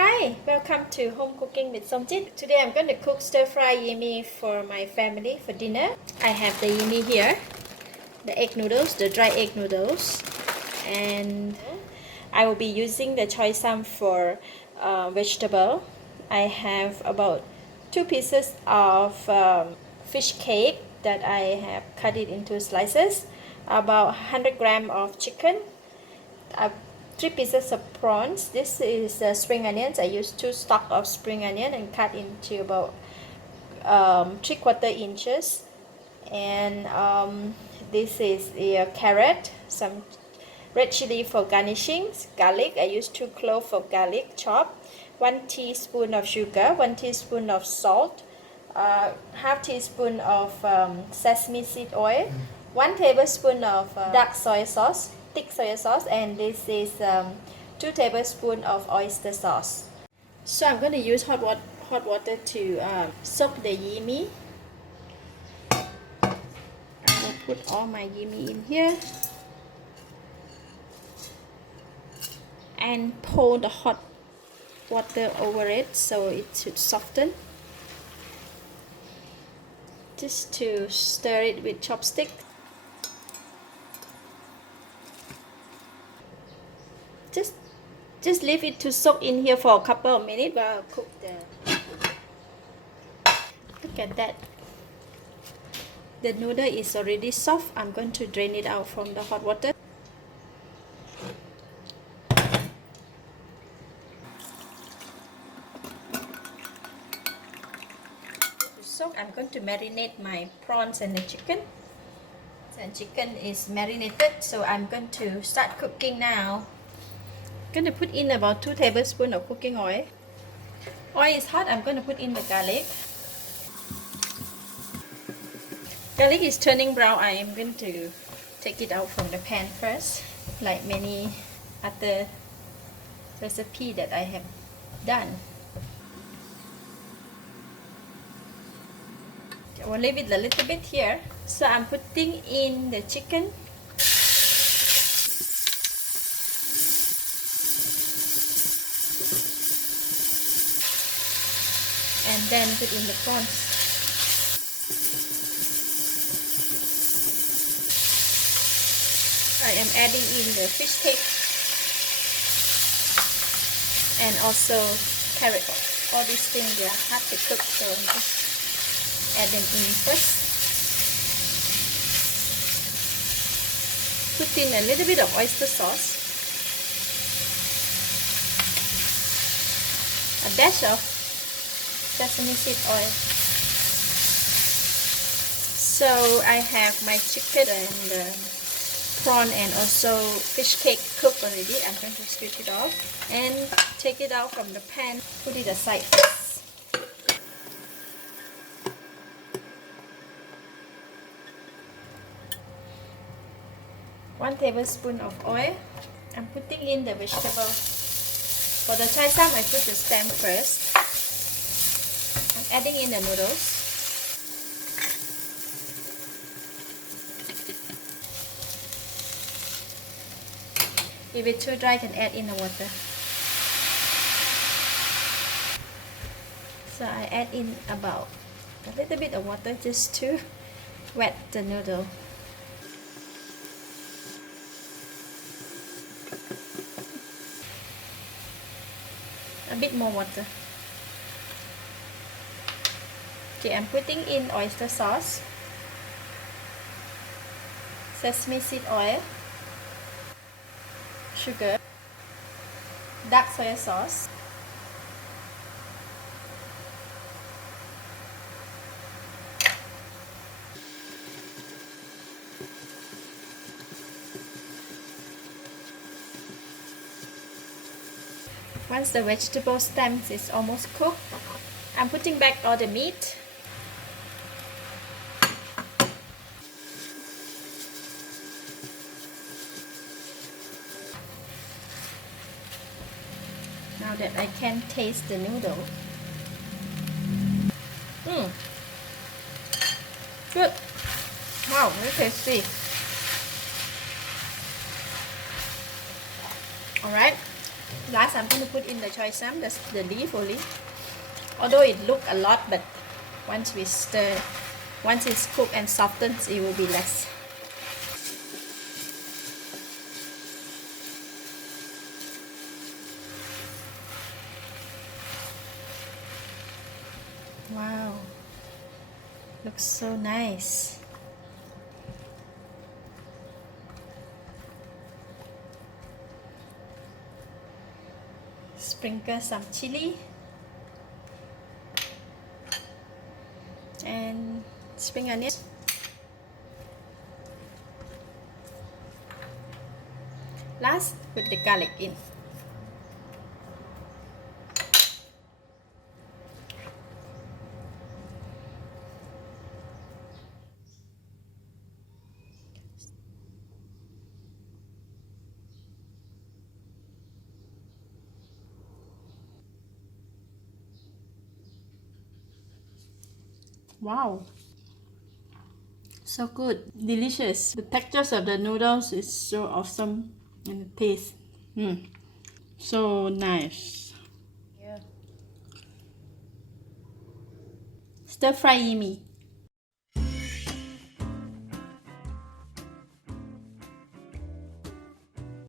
Hi, welcome to Home Cooking with Somjit. Today I'm going to cook Stir Fry Yee Mee for my family for dinner. I have the Yee Mee here, the egg noodles, the dry egg noodles, and I will be using the choy for vegetable. I have about 2 pieces of fish cake that I have cut it into slices, about 100 grams of chicken, 3 pieces of prawns. This is spring onions. I used 2 stalks of spring onion and cut into about 3/4 inches. And this is a carrot, some red chilli for garnishings, garlic. I used 2 cloves of garlic chopped, 1 teaspoon of sugar, 1 teaspoon of salt, half teaspoon of sesame seed oil, 1 tablespoon of dark soy sauce, thick soy sauce, and this is 2 tablespoons of oyster sauce. So I'm going to use hot water to soak the Yee Mee. I will put all my Yee Mee in here and pour the hot water over it so it should soften. Just to stir it with chopstick. Just leave it to soak in here for a couple of minutes while I cook the. Look at that. The noodle is already soft. I'm going to drain it out from the hot water. So I'm going to marinate my prawns and the chicken. And chicken is marinated, so I'm going to start cooking now. I'm going to put in about 2 tablespoons of cooking oil. Oil is hot. I'm going to put in the garlic. Garlic is turning brown. I am going to take it out from the pan first, like many other recipe that I have done. I will leave it a little bit here. So I'm putting in the chicken. And then put in the prawns. I am adding in the fish cake and also carrot. All these things they are hard to cook, so I'm just add them in first. Put in a little bit of oyster sauce, a dash of sesame seed oil. So I have my chicken and prawn and also fish cake cooked already. I'm going to switch it off and take it out from the pan. Put it aside first. One tablespoon of oil. I'm putting in the vegetable. For the choy sam, I put the stem first. I'm adding in the noodles. If it's too dry, I can add in the water. So I add in about a little bit of water just to wet the noodle. A bit more water. Okay, I'm putting in oyster sauce, sesame seed oil, sugar, dark soy sauce, once the vegetable stems is almost cooked, I'm putting back all the meat. Now that I can taste the noodle. Good. Wow, very tasty. Alright, Last, I'm going to put in the choy sam, that's the leaf only. Although it look a lot, but once we stir, once it's cooked and softens, it will be less. Wow, looks so nice. Sprinkle some chili and spring onion. Last, put the garlic in. Wow, so good, delicious. The textures of the noodles is so awesome, and the taste, so nice. Yeah. Stir fry Yee Mee.